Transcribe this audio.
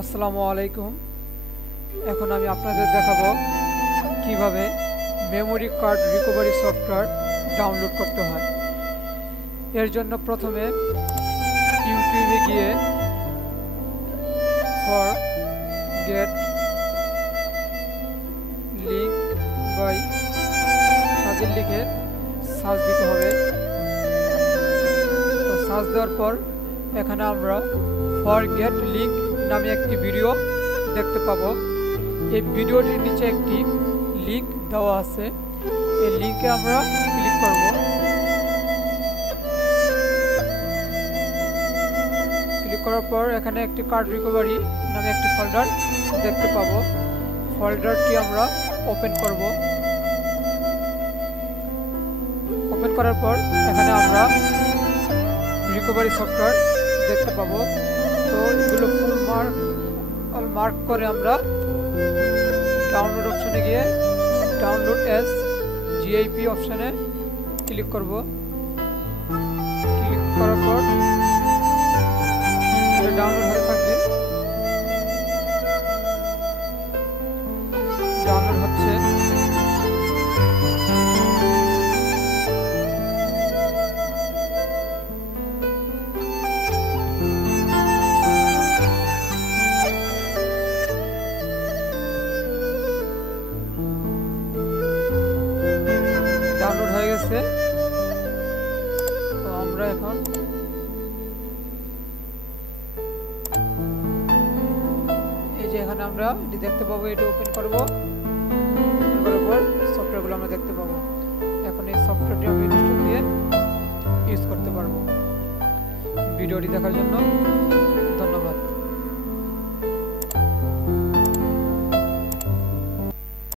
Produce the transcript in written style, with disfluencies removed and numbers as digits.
আসসালামু আলাইকুম। এখন আমি আপনাদের দেখাবো কিভাবে memory card recovery software download করতে হয়। এর জন্য প্রথমে ইউটিউবে গিয়ে ফরগেট লিংক বাই সাজিল লিখে সার্চ দিতে হবে। তো সার্চ দেওয়ার পর এখানে আমরা ফরগেট লিংক নামে একটি ভিডিও দেখতে পাবো। এই ভিডিওটির নিচে একটি লিংক দেওয়া আছে, এই লিংকে আমরা ক্লিক করব। ক্লিক করার পর এখানে একটি কার্ড রিকভারি নামে একটি ফোল্ডার দেখতে পাবো। ফোল্ডারটি আমরা ওপেন করব। ওপেন করার পর এখানে আমরা রিকভারি সফটওয়্যার দেখতে পাবো। তো এগুলো ফুল মার্ক করে আমরা ডাউনলোড অপশনে গিয়ে ডাউনলোড এস জিআইপি অপশনে ক্লিক করব। ক্লিক করার পর ডাউনলোড হয়ে থাকবে। ডাউনলোড হচ্ছে। ডাউনলোড হয়ে গেছে। তো আমরা এখন এই যে এখানে আমরা এটি দেখতে পাবো, এটা ওপেন করব। ওপেন করার পর সফটওয়্যারগুলো আমরা দেখতে পাবো। এখন এই সফটওয়্যারটি আমি ইনস্টল দিয়ে ইউজ করতে পারবো। ভিডিওটি দেখার জন্য